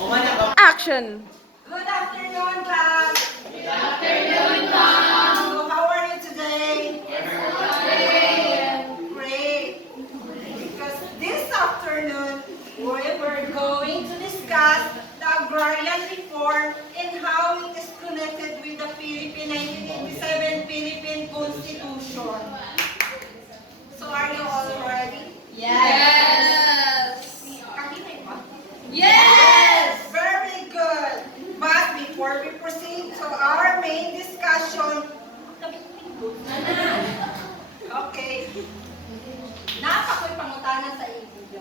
Action! Good afternoon, class. Good afternoon, ma'am. So, how are you today? Great. Because this afternoon, we're going to discuss the agrarian reform and how it is connected with the Philippine 1987 Philippine Constitution. So, are you all ready? Yes. Kahinay pa? Yes. Very good. But before we proceed to our main discussion, okay. Napakoy pangutanan sa iyo.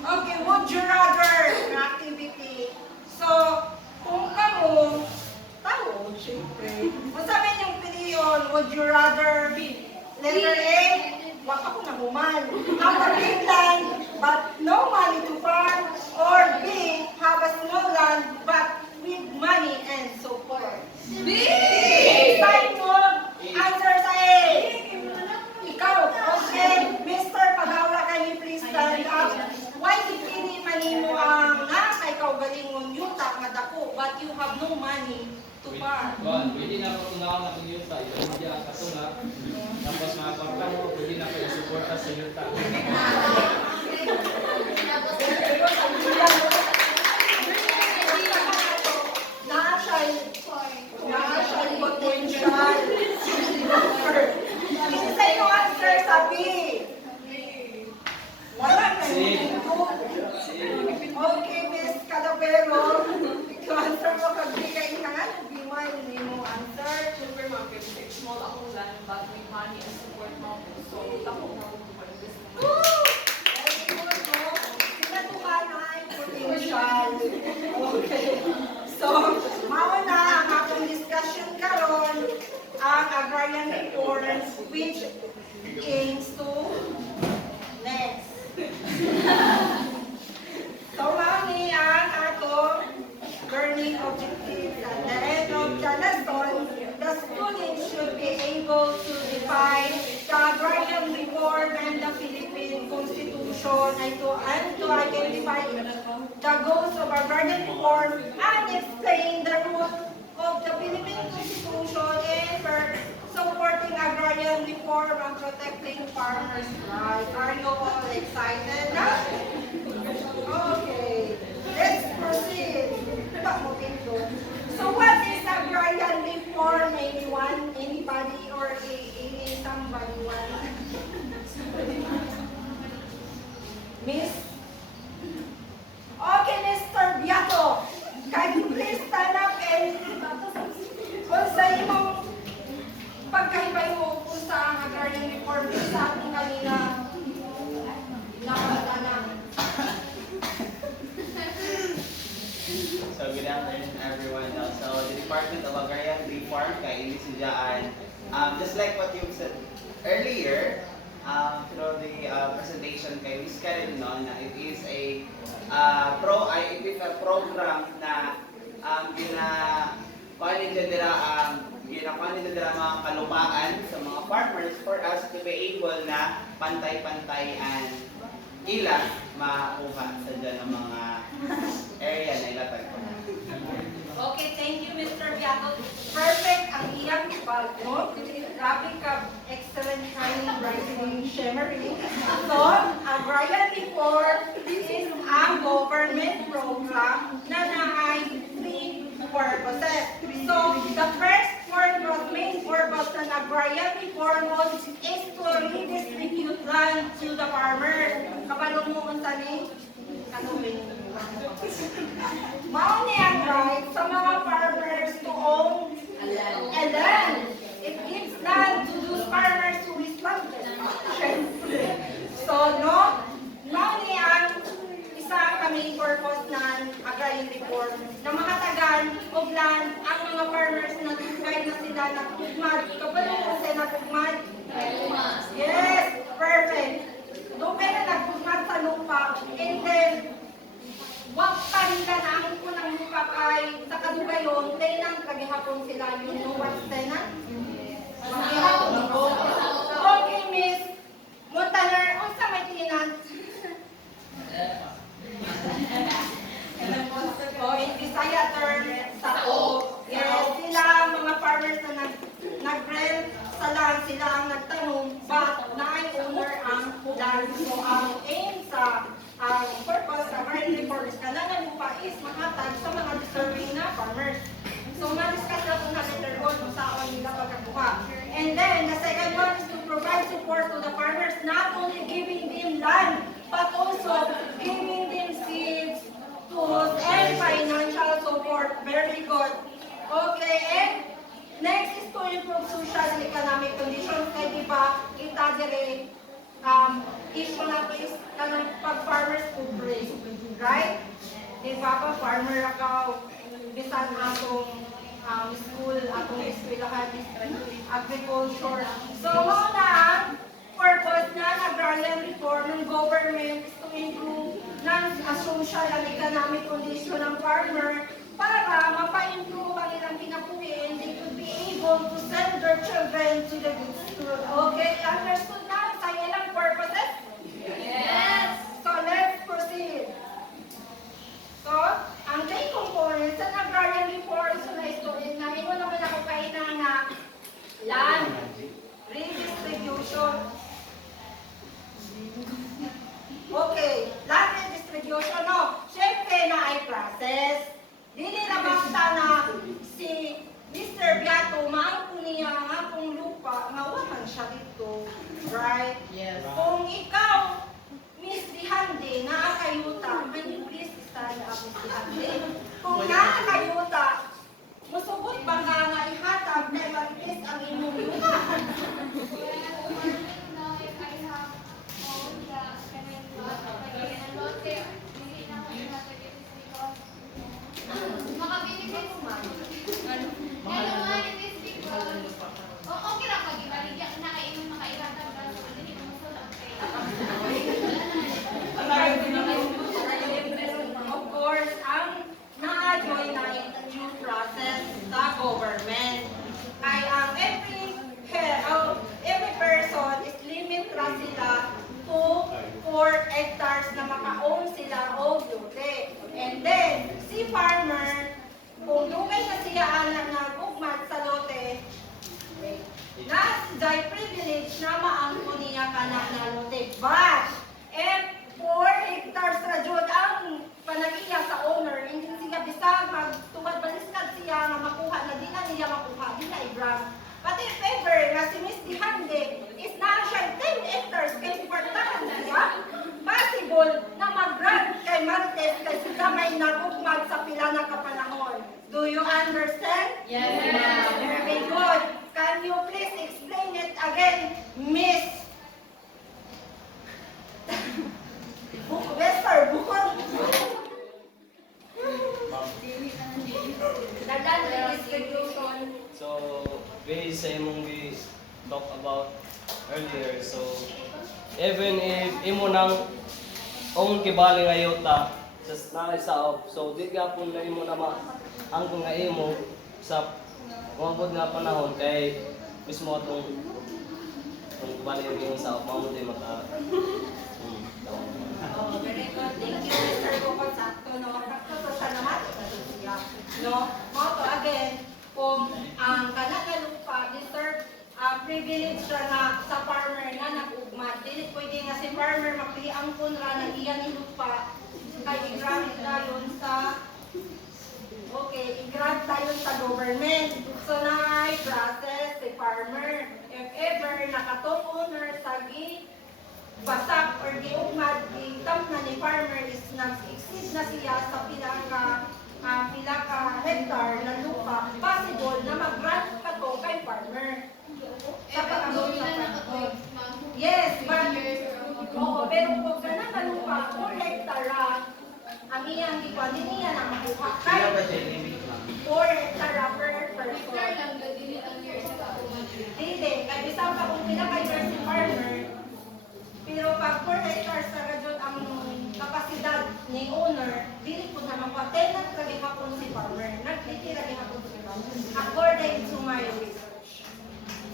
Okay, would you rather na activity? So, kung kamo, tao, syempre. Kung sabi niyong piliyon, would you rather be letter A, wag ako nahuman. Have a big land, but no money to farm. Or B, have a small land, but with money and so forth. B. Time mo, answer sa A. Ikaw, okay. Mr. Pagawra, can you please stand up? Why dipili manimo ang ikaw galingon yuta nga dako, but you have no money to farm? Pwede na ako tunaw na kung yuta. Hindi ang katuna. Tapos mga pagka mo, pwede na kayo suporta sa yuta. National potential. Kinsay yung answer sa B? Wala na yung okay, Miss Cadavero. Ikaw answer mo kag B kay ka nga. B1, hindi mo answer. Siyempre, ma'am, kasi small akong land, but may money and support mo. So, ako na ako this Woo! Very good, no? Sila to ka na yung potential. Okay. So, mauna ang akong discussion karon ang agrarian reform which aims to next. So, mami ang atong learning objectives. At the end of the lesson, the students should be able to define the agrarian reform and the Philippine Constitution and to identify the goals of agrarian reform and explain the role of the Philippine Constitution in supporting agrarian reform and protecting farmers' rights. Are you all excited? Okay, let's proceed. So what is agrarian reform? Anyone, anybody, or somebody want? Miss? Okay, Mr. Biato, can you please stand up and kung sa imong pagkaibay mo kung sa ang agrarian reform sa ating kanina nakatanan. So good afternoon everyone. So the Department of Agrarian Reform kay Ilisujaan, just like what you said earlier, through the presentation kay Ms. Karen, no, na it is a program na ginakuha nila mga kalupaan sa mga farmers for us to be able na pantay-pantayan ila makuha sa dyan ng mga area na ilatag ko. Okay, thank you, Mr. Biato. Perfect ang iyang bag mo. Grabe ka, excellent training, writing, shimmering. So, agrarian reform is ang government program na naay three purposes. So, the first purpose, main purpose ng agrarian reform is to redistribute land to the farmers. Kapalo mo kung saan mao niyang right sa mga farmers to own a land. It gives land to those farmers who is landed. So, no niyang isa ka main purpose ng agrarian reform na makatagan og land ang mga farmers na tugay na sila nagtugmad. Kapalo mo sila nagtugmad? Yes, perfect. Doon na nagtugmad sa lupa, and then wag pa nila na ang unang lupa kay sa kadugayon, tenant kagihapon sila. You know what's tenant? Okay, Miss Montaner, unsa may tenant? support to the farmers, not only giving them land, but also giving them seeds, tools, and financial support. Very good. Okay, and next is to improve social and economic conditions. Kaya di ba, kita dire, issue na to is kanang pag-farmers food raise. Right? Di ba pa, farmer ako, bisan atong school, atong eskwelahan is agriculture. So, muna ang purpose ng agrarian reform ng government is to improve ng social and economic condition ng farmer para mapa-improve ang ilang kinabuhi and they could be able to send their children to the good school. Okay? Understood na sa ilang purposes? Yes! So, let's proceed. So, ang main components ng agrarian reform so na student na ino naman ako kailangan nga land redistribution. Okay, land redistribution, no? Siyempre na ay process. Dili na basta na si Mr. Beato, maangko niya ang akong lupa, mawaman siya dito. Right? Yes. Kung ikaw, Miss Dihande, naakayuta, can you please stand up, Miss Dihande? Kung naakayuta, musugot ba nga ihatag na mag-test ang inyong yuta? Of course, ang na-join na yung process sa government ay ang every person is limit ra sila to 4 hectares na maka-own sila o lote. And then, si farmer, kung dugay na siya anak na gugmat sa lote, na dahil privilege na maangko niya ka na lote. But, if 4 hectares ra jud ang panagiya sa owner, hindi siya bisag magtubad baliskad siya na makuha na di na niya makuha, di na i-grab. But if ever nga si Miss Dihande is na siya 10 hectares kay importahan siya, possible na mag-grant kay Martes kay siya may nagugmag sa pila na kapanahon. Do you understand? Yes. Very good. Can you please explain it again, Miss? Wester, bukod. Dadan redistribution. So, based sa imong we talk about earlier, so even if imo nang own kibali nga yota just na sa off, so di gapon na imo na ang nga imo sa umabot nga panahon kay mismo atong kibali nga imo sa off mao di maka Oh, very good. Thank you, Mr. Bukod. Sakto, no? Sakto to siya naman. No? Moto, again, kung ang kanak na lupa, deserve privilege siya na sa farmer na nag-ugmat. Dili pwede nga si farmer mapili ang kunra na iyan ni lupa kay i-grant tayon sa i-grant tayon sa government. So, na process si farmer. If ever nakatong owner sa basak or giugmad, gitam na ni farmer is nag-exceed na siya sa pila ka hectare na lupa, possible na mag-grant ka to kay farmer. Sa pag-amon sa farmer. Yes, but pero kung ka na lupa, 4 hectare ang iyang gikuan, hindi niya na makuha kay 4 hectare per person. Hindi, kaya bisang ka kung pila kay si farmer, pero pag 4 hectares na radyon ang kapasidad ni owner, dili po naman pa, tenant lagi hapon si farmer. Nagliti lagi hapon si farmer. According to my research.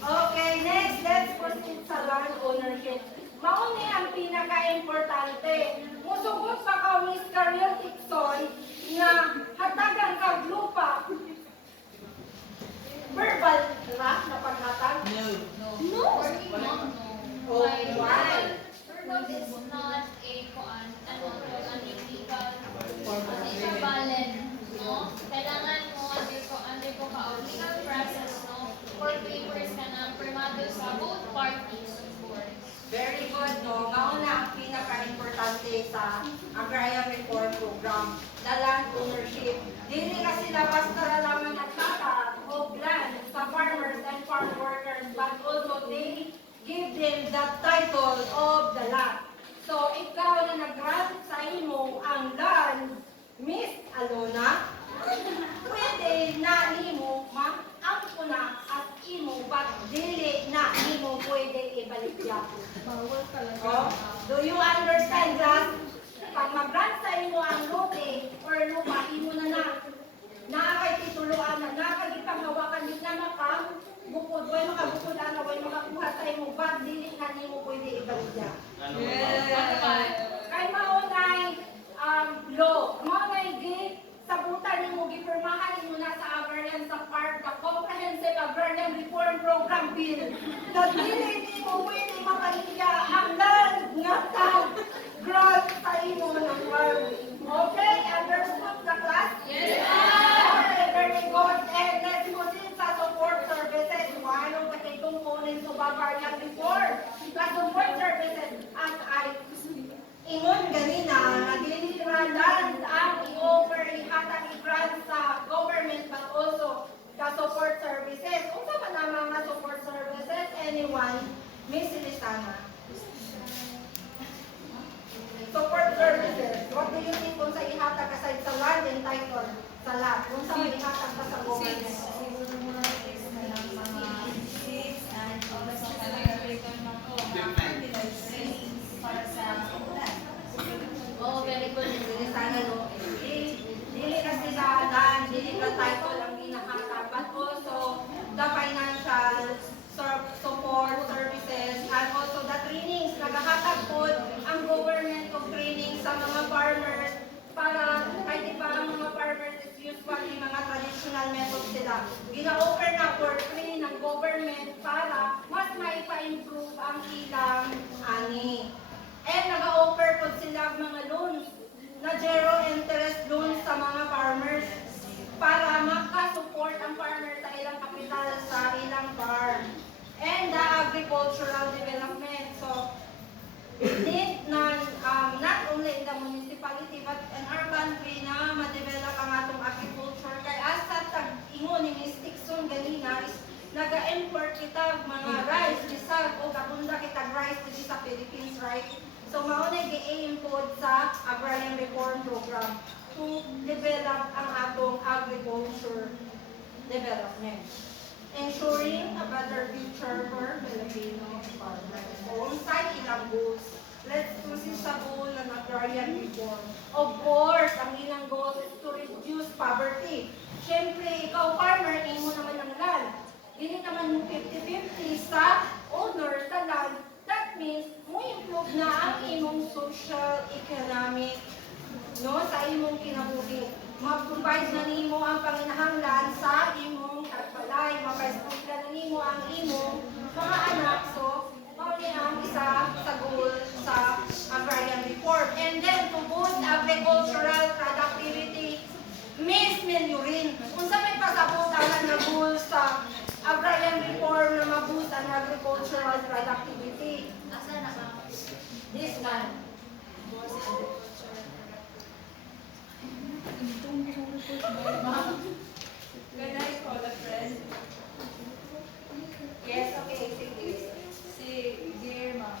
Okay, next, let's proceed sa land ownership. Mauni ang pinaka-importante. Musugot pa ka, Miss Carriel Dixon, na hatagang kag lupa. Verbal ra na paghatag? No. Oh, why? It's not a kuan, ano to, an illegal, kasi siya valid, no? Kailangan mo, under ko ka, legal process, no? For papers ka na, permado sa both parties, of course. ang pinaka-importante sa Agrarian Reform Program, the land ownership. Dili na sila basta lamang nagtata o land sa farmers and farm workers, but also they give them the title of the land. So, ikaw na nag-grant sa imo ang land, Miss Alona, pwede na nimo ma-ampo na at imo, but dili na nimo pwede ibalik yapo. Bawal talaga. Oh, do you understand that? Pag mag-grant sa imo ang lote or lupa, imo na nakakay tituluan na, nakagipanghawakan din na makam, bukod, way makabukod na, way makakuha sa imo, but dili na nimo pwede ibalik yapo. Ano Kay maunay law, maunay sabutan nimo gipirmahan nimo na sa agrarian sa part the Comprehensive Agrarian Reform Program Bill. Na dili nimo pwede mapalihya ang land nga grant sa imo ng farm. Okay, understood the class? Yes. Okay, very good. And let's proceed sa support services. One of the key components of agrarian reform. The support services as I ingon ganina, nagiliralan ang i-offer ihatag i-grant sa government but also the support services. Unsa man ang mga support services? Anyone? Miss Elisana. Support services. What do you think kung sa ihatag aside sa land and title sa lot? Kung sa ihatag ka sa government? Oh, very good. Dili sana no. Dili ka sila dan, dili ka title ang ginahakap, but also the financial support services and also the trainings. Nagahatag po ang government of training sa mga farmers para kahit di ba ang mga farmers is usually mga traditional methods sila. Gina-offer na for free ng government para mas maipa-improve ang ilang ani. And nag-offer po sila mga loans na zero interest loans sa mga farmers para makasupport ang farmer sa ilang kapital sa ilang farm. And the agricultural development. So, need na not only in the municipality but in our country na ma-develop ang atong agriculture. Kaya asa tag-ingon ni Ms. Dixon ganina is naga-import kita mga rice, bisag o kabunda kita rice dito sa Philippines, right? So, maunay gi-aim po sa Agrarian Reform Program to develop ang atong agriculture development. Ensuring a better future for Filipino farmers. So, unsay ilang goals? Let's proceed sa goal ng Agrarian Reform. Of course, ang ilang goals is to reduce poverty. Siyempre, ikaw farmer, imo naman ang land. Hindi naman mo 50-50 sa owner sa land. That means, mo improve na ang imong social, economic, no, sa imong kinabuhi. Mag-provide na nimo ang panginahanglan sa imong kagbalay. Mapag-provide na nimo ang imong mga anak. So, mauli ang isa sa goal sa agrarian reform. And then, to boost agricultural productivity, Miss Melurin, kung sa may pasabutan na goal sa agrarian reform na maboost ang agricultural productivity. Asa na ba? This one. Can I call a friend? Yes, okay, sige. Si Dear Ma'am.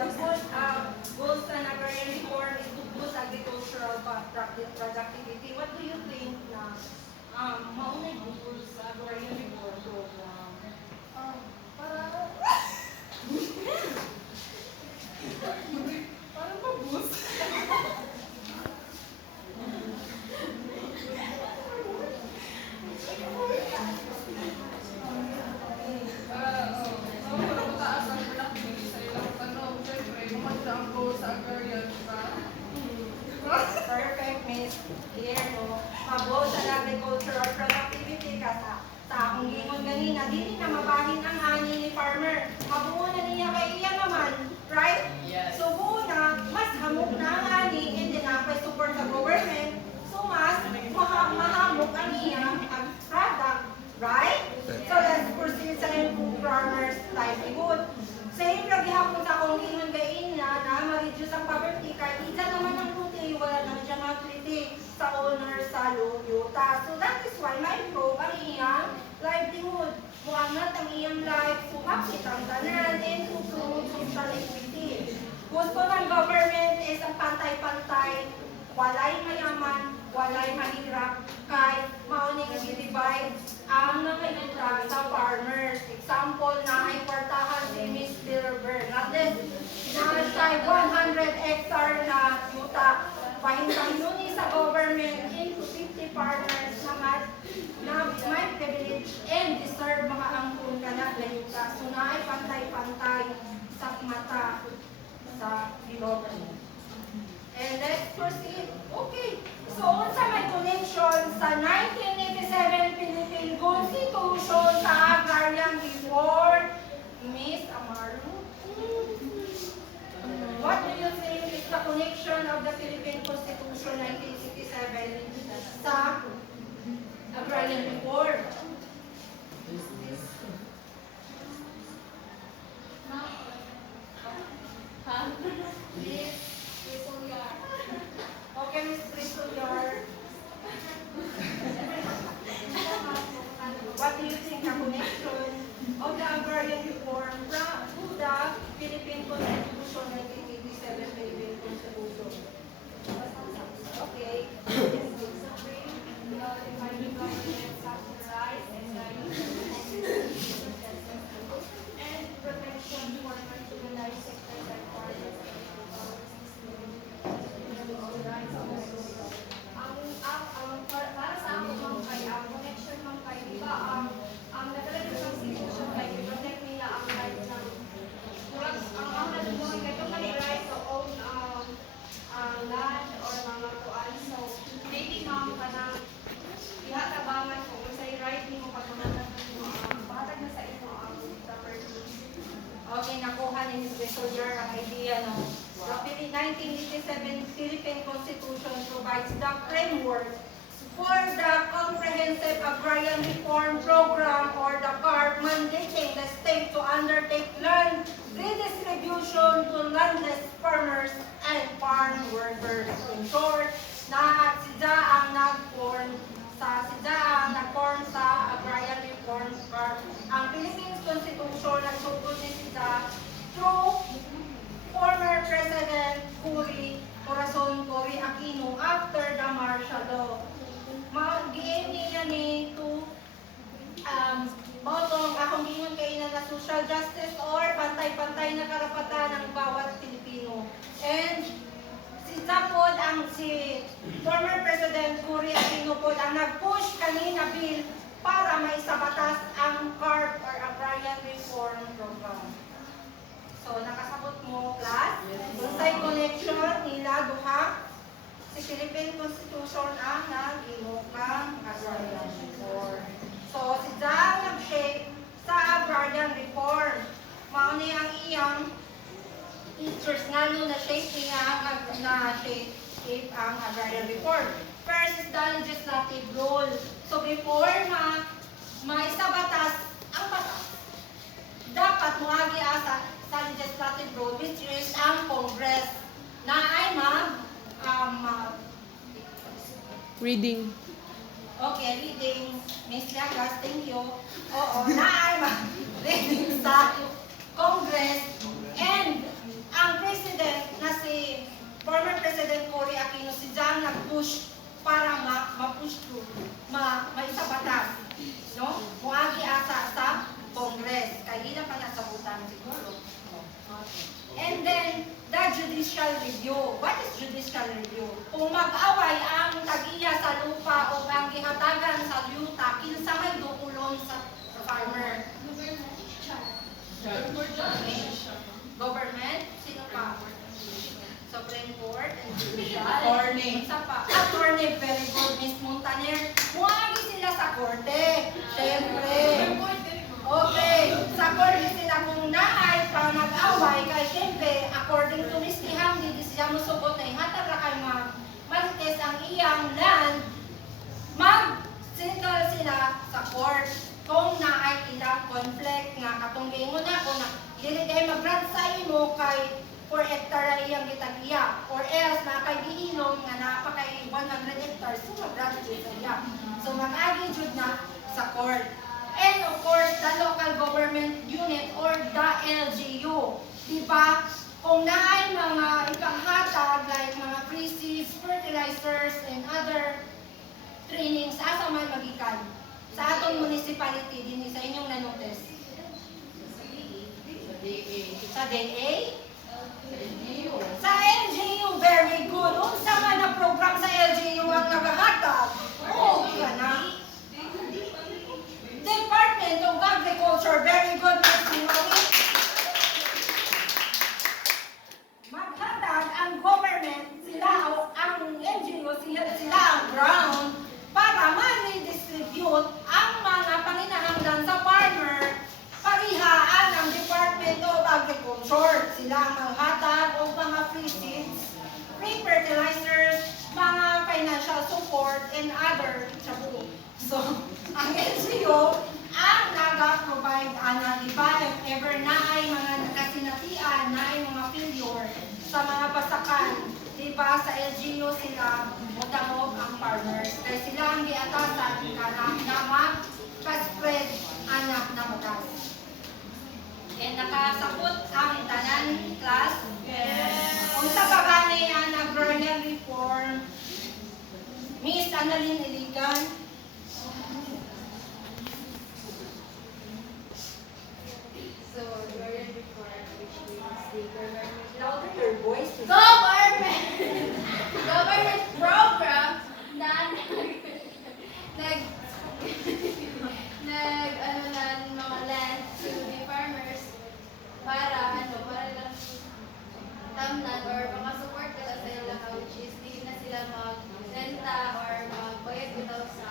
The goals sa agrarian reform is to boost agricultural productivity. What do you think na maunay goals sa agrarian reform program? Para maboost. Mataas ang productivity sa ilang tanong. Siyempre, maganda ang goal sa agrarian ka. Perfect, Miss. Here, no? Mabos sa agricultural productivity ka sa akong ang gingon ganina, dili na mabahin ang ani ni farmer. Mabuo na niya kay iya naman, right? Yes. So buo na, mas hamog na ang ani, and then napay support sa government. So mas mahamog ang iyang product, right? So let's proceed sa improve farmers' livelihood. Same lagi hapon sa akong gingon ganina na ma-reduce ang poverty kay isa naman ang puti, wala naman siyang makriti sa owner sa yuta. So that is why ma-improve ang iyang livelihood. Muangat ang iyang life, sumapit ang tanan, and improve social equity. Gusto ng government is ang pantay-pantay, walay mayaman, walay mahirap, kay mauning i-divide ang mga yuta sa farmers. Example na ay kwartahan si Miss Bilber. Natin, na sa 100 hectare na yuta, pahintahinuni sa government into 50 farmers na may privilege and deserve mga angkon ka na yuta. So na ay pantay-pantay sa mata sa government. And let's proceed. Okay. So, unsa may connection sa 1987 Philippine Constitution sa Agrarian Reform? Miss Amaru? What do you think is the connection of the Philippine Constitution 1987 sa Agrarian Reform? Okay, Miss Priscilla. What do you think the connection of the agrarian reform to the Philippine Constitution 1987 Philippine Constitution? Okay. And protection for marginalized sectors and farmers. Para sa ako mga kay ang connection mga kay di ba ang nakalagay sa constitution kay protect nila ang right ng murag ang natulungan kay kung may right to own land or mga kuan so maybe ma'am kanang ihatabangan kung unsay right nimo pagmamatan mo bahatag na sa imo ang property. Okay, nakuha ni Ms. Besolyer ang idea no. The 1987 Philippine Constitution provides the framework for the Comprehensive Agrarian Reform Program or the CARP, mandating the state to undertake land redistribution to landless farmers and farm workers. In short, sidya ang nag-form sa Agrarian Reform CARP. Ang Philippine Constitution nagsugod ni sidya through former President Corazon Cory Aquino after the martial law. Mag-game niya ni to botong akong gingon kay na social justice or pantay-pantay na karapatan ng bawat Pilipino. And si former President Cory Aquino po ang nag-push kanina bill para maisabatas ang CARP or Agrarian Reform Program. So, nakasabot mo, class? Unsay connection nila duha? Si Philippine Constitution ang nag-inukang agrarian reform. So, si Jang nag-shape sa agrarian reform. Mauni ang iyang teachers nga na shape niya shape ang agrarian reform. First is the legislative role. So, before maisabatas ang batas, dapat muagi asa sa legislative role, which is ang Congress na ay Reading. okay, reading, Miss Llagas, thank you. Oo, na ay reading sa Congress, and ang President na si former President Cory Aquino, si Jang nag-push para ma-push through, maisabatas, no? Muagi asa sa Congress, kaya ilang pa nasabutan siguro. And then, the judicial review. What is judicial review? Kung mag-away ang tagiya sa lupa o ang gihatagan sa yuta, kinsa may dukulon sa farmer? Government? Sino pa? Supreme Court and Judicial? Attorney. Isa pa. Attorney, very good, Miss Montaner. Muagi sila sa korte. Siyempre. Okay, sa korte sila kung naay pa nag-away, kay siyempre, according to Miss Tiham, di siya musubot na ihatag ra kay marites ang iyang land, mag-settle sila sa court kung naay ilang conflict nga katong giingon na kung dili kay mag-grant sa imo kay 4 hectare iyang gitagiya or else na kay giinom nga napa kay 100 hectares so mag-grant jud sa iya. So mag-agi jud na sa court. And of course, the local government unit or the LGU. Diba? Kung naay mga ipanghatag like mga pre-seeds, fertilizers, and other trainings, asa man magikan? Sa atong municipality, din sa inyong nanotes. Sa DA? Sa LGU, very good. Unsa man na program sa LGU ang nagahatag? Oo, ka na. Department of Agriculture, very good, Ms. Mawit. Maghatag ang government, sila, ang NGO, sila ang ground para ma-redistribute ang mga panginahanglan sa farmer, parihaan ang Department of Agriculture. Sila ang maghatag o mga free seeds, free fertilizers, mga financial support, and other chabu. So, ang NGO ang naga-provide di ba, if ever na ay mga nakasinatian, na ay mga failure sa mga pasakan, di ba, sa LGU sila mutangog ang farmers. Kaya sila ang giatasan na mag-spread anak na matas. And nakasapot ang tanan class. Kung sa pagani ang agrarian reform, Miss Annalyn Iligan. So, agrarian reform, which means the government Louder your voice. government program na mga land to the farmers para lang tamnan or mga support ka sa ilang which is di na sila magrenta or magbayad bitaw sa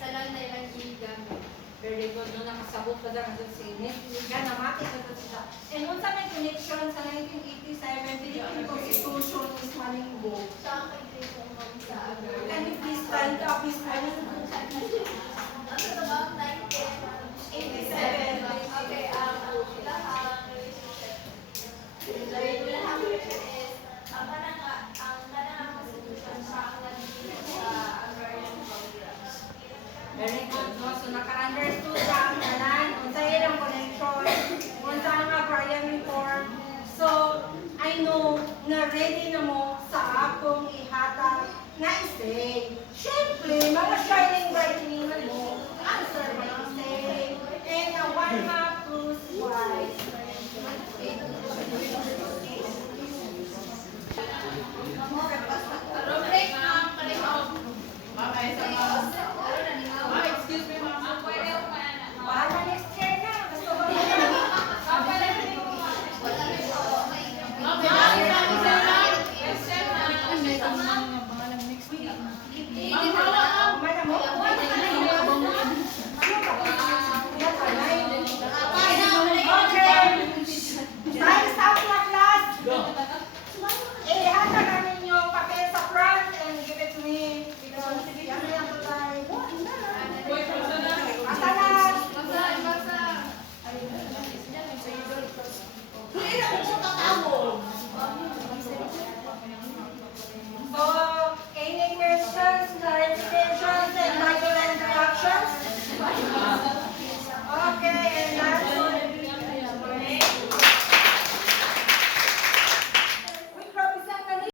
land na ilang gigamit. Very good. No, nakasabot ka dyan sa sinis. Yan, namati ka dyan sila. And once may connection sa 1987, Philippine Constitution is malinggo. Siya ang kay-create sa agrarian. Can you please stand up, Miss Annie? Ano ito ba? 1987. Okay, ang relationship. The relationship is, ang kanang constitution siya ang nag-deal sa agrarian program. Very good. No? So, naka-understood ka ang tanan. Unsa ilang connection. Unsa ang agrarian reform. So, I know na ready na mo sa akong ihatag na essay.